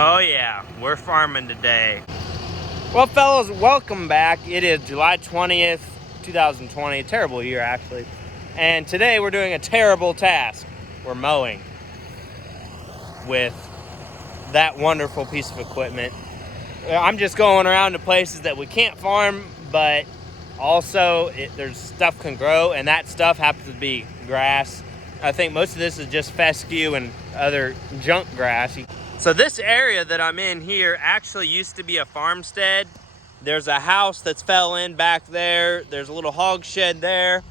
Oh yeah, we're farming today. Well, fellas, welcome back. It is July 20th, 2020, a terrible year actually. And today we're doing a terrible task. We're mowing with that wonderful piece of equipment. I'm just going around to places that we can't farm, but also there's stuff can grow, and that stuff happens to be grass. I think most of this is just fescue and other junk grass. So this area that I'm in here actually used to be a farmstead. There's a house that's fell in back there. There's a little hog shed there.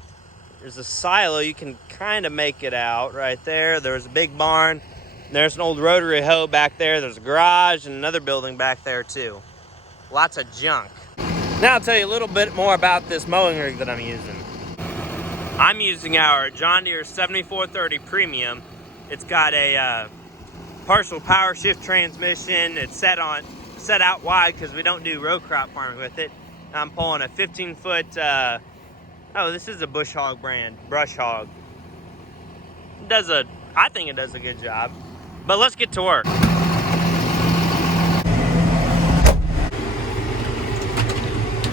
There's a silo. You can kind of make it out right there. There's a big barn. There's an old rotary hoe back there. There's a garage and another building back there too. Lots of junk. Now I'll tell you a little bit more about this mowing rig that I'm using. I'm using our John Deere 7430 Premium. It's got a partial power shift transmission. It's set out wide because we don't do row crop farming with it. I'm pulling a 15-foot, oh, this is a bush hog brand, brush hog. I think it does a good job. But let's get to work.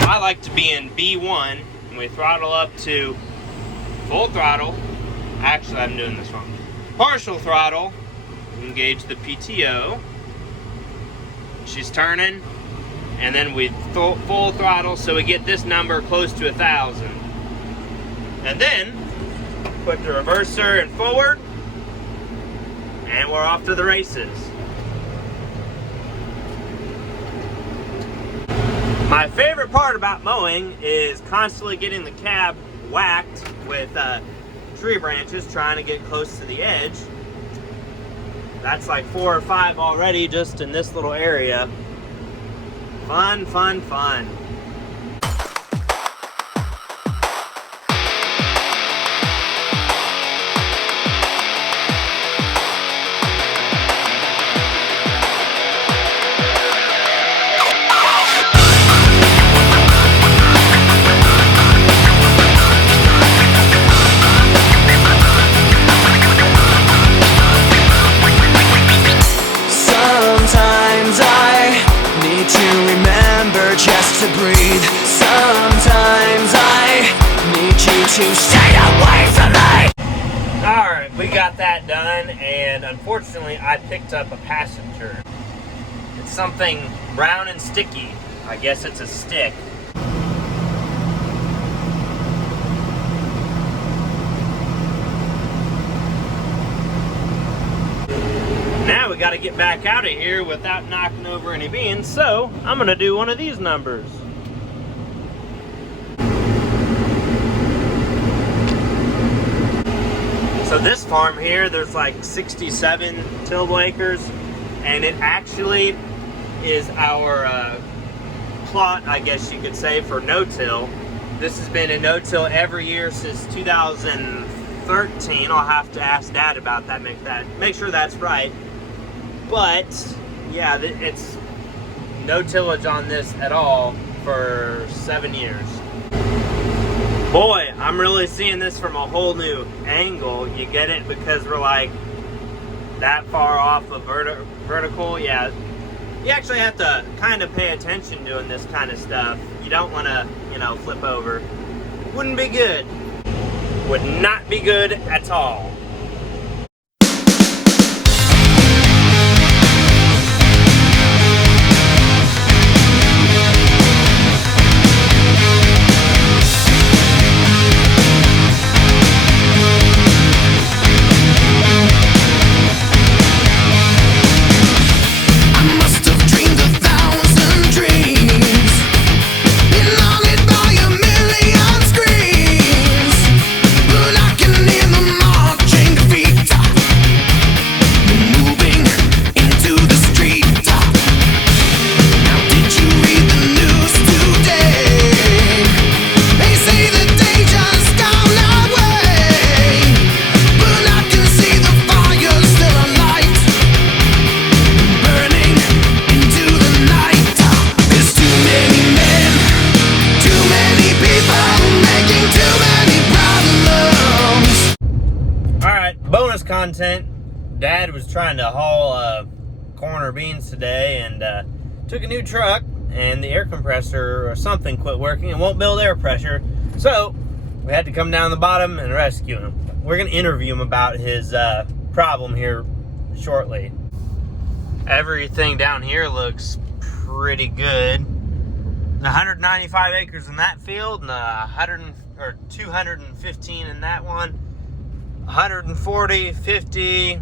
I like to be in B1, and we throttle up to full throttle. Actually, I'm doing this wrong. Partial throttle. Engage the PTO. She's turning, and then we full throttle so we get this number close to 1,000. And then put the reverser and forward, and we're off to the races. My favorite part about mowing is constantly getting the cab whacked with tree branches, trying to get close to the edge. That's like 4 or 5 already just in this little area. Fun, fun, fun. Just to breathe. Sometimes I need you to stay away from me. Alright, we got that done, and unfortunately I picked up a passenger. It's something brown and sticky. I guess it's a stick. Now we got to get back out of here without knocking over any beans, so I'm going to do one of these numbers. So this farm here, there's like 67 tillable acres, and it actually is our plot, I guess you could say, for no-till. This has been a no-till every year since 2013. I'll have to ask Dad about that, make sure that's right. But yeah, it's no tillage on this at all for 7 years. Boy, I'm really seeing this from a whole new angle. You get it because we're like that far off of vertical. Yeah, you actually have to kind of pay attention doing this kind of stuff. You don't want to, flip over. Wouldn't be good. Would not be good at all. content. Dad was trying to haul corn our beans today and took a new truck, and the air compressor or something quit working and won't build air pressure. So we had to come down the bottom and rescue him. We're going to interview him about his problem here shortly. Everything down here looks pretty good. 195 acres in that field and 215 in that one. 140, 50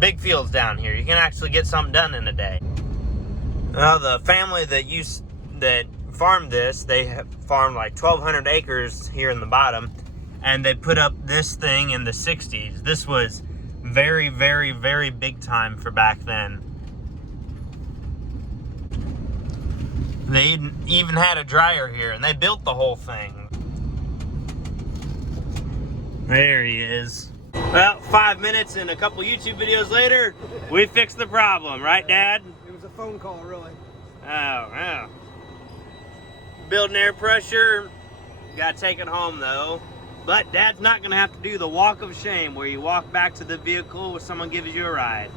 big fields down here. You can actually get something done in a day. Now the family that farmed this, they have farmed like 1,200 acres here in the bottom, and they put up this thing in the 60s. This was very, very, very big time for back then. They even had a dryer here, and they built the whole thing. There he is. Well, 5 minutes and a couple YouTube videos later, we fixed the problem, right, Dad? It was a phone call, really. Oh. Building air pressure, gotta take it home though. But Dad's not gonna have to do the walk of shame where you walk back to the vehicle where someone gives you a ride.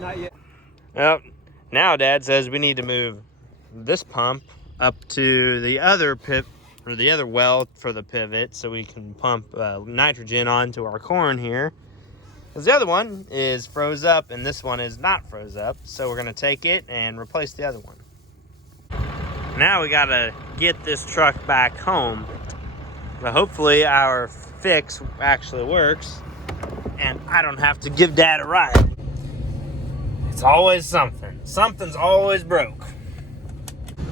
Not yet. Well, now Dad says we need to move this pump up to the other or the other well for the pivot so we can pump nitrogen onto our corn here. Because the other one is froze up and this one is not froze up. So we're gonna take it and replace the other one. Now we gotta get this truck back home. But hopefully our fix actually works and I don't have to give Dad a ride. It's always something. Something's always broke.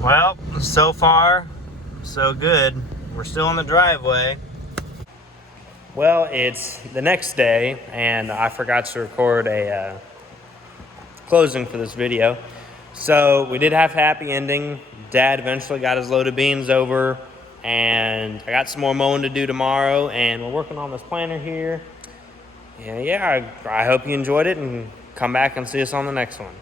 Well, so far, so good. We're still in the driveway. Well, it's the next day, and I forgot to record a closing for this video. So we did have a happy ending. Dad eventually got his load of beans over, and I got some more mowing to do tomorrow, and we're working on this planter here. And yeah, I hope you enjoyed it, and come back and see us on the next one.